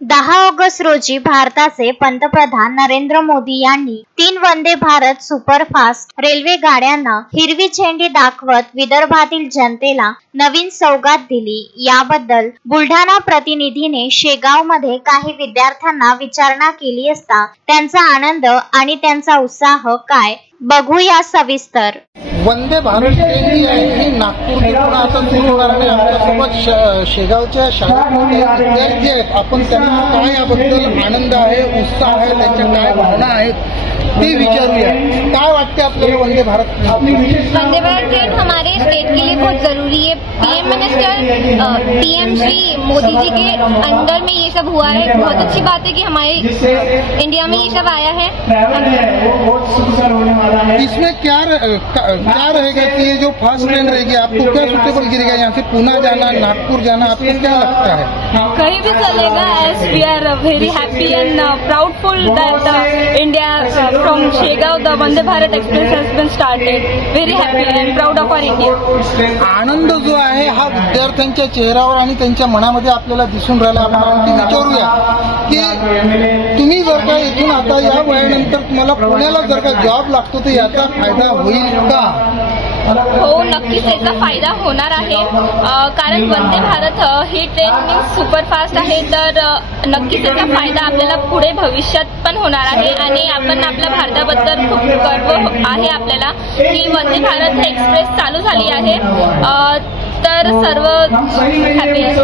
10 August रोजी भारताचे पंतप्रधान नरेंद्र मोदी यांनी 3 वंदे भारत सुपरफास्ट रेल्वे गाड्यांना हिरवी झेंडी दाखवत विदर्भातील जनतेला नवीन सौगात दिली। याबद्दल बुलढाणा प्रतिनिधीने शेगावमध्ये काही विद्यार्थ्यांना विचारणा केली असता त्यांचा आनंद आणि त्यांचा उत्साह काय, बघूया सविस्तर। वंदे भारत ट्रेन जी आहे ही नागपूर निघून आता सुरू होणार आहे। आमच्यासोबत शेगावच्या शाळेतले विद्यार्थी आहेत। आपण त्यांना काय याबद्दल आनंद आहे, उत्साह आहे, त्यांच्या काय भावना आहेत ते विचारूया। काय वाटते आपल्याला वंदे भारत? वंदे भारत ट्रेन हमारे स्टेट के लिए बहुत जरूरी है। PM minister PM Shri Modi ji के अंडर में ये सब हुआ है। बहुत अच्छी बात है कि हमारे इंडिया में ये सब आया है। इसमें क्या रहेगा कि ये जो फास्ट ट्रेन रहेगी आपको क्या सूटेबल गिरेगा? यहाँ से पुणे जाना, नागपुर जाना, आपको क्या लगता है? कहीं भी चलेगा। As we are very happy and proudful that India from Shegaon the Vande Bharat express has been started. Very happy and proud of our India. आनंद जो आहे हा विद्यार्थ्यांच्या चेहऱ्यावर आणि त्यांच्या मनामध्ये आपल्याला दिसून राहिला। आपण आणखी विचारूया की तुम्ही जर का इथून आता या वयानंतर तुम्हाला पुण्याला जर का जॉब लागतो तर याचा फायदा होईल का? हो, नक्कीच त्याचा फायदा होणार आहे। कारण वंदे भारत ही ट्रेन सुपरफास्ट आहे, तर नक्कीच त्याचा फायदा आपल्याला पुढे भविष्यात पण होणार आहे। आणि आपण आपल्या भारताबद्दल खूप गर्व आहे आपल्याला की वंदे भारत एक्सप्रेस चालू झाली आहे। तर सर्व हॅपी आहे।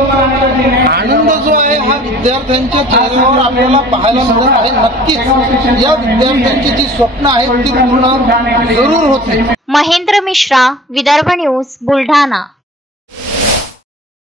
आनंद जो आहे हा विद्यार्थ्यांच्या चेहऱ्यावर आपल्याला पाहायला मिळत आहे। नक्कीच या विद्यार्थ्यांची जी स्वप्न आहेत ती पूर्ण जरूर होतील। महेंद्र मिश्रा, विदर्भ न्यूज, बुलढाणा।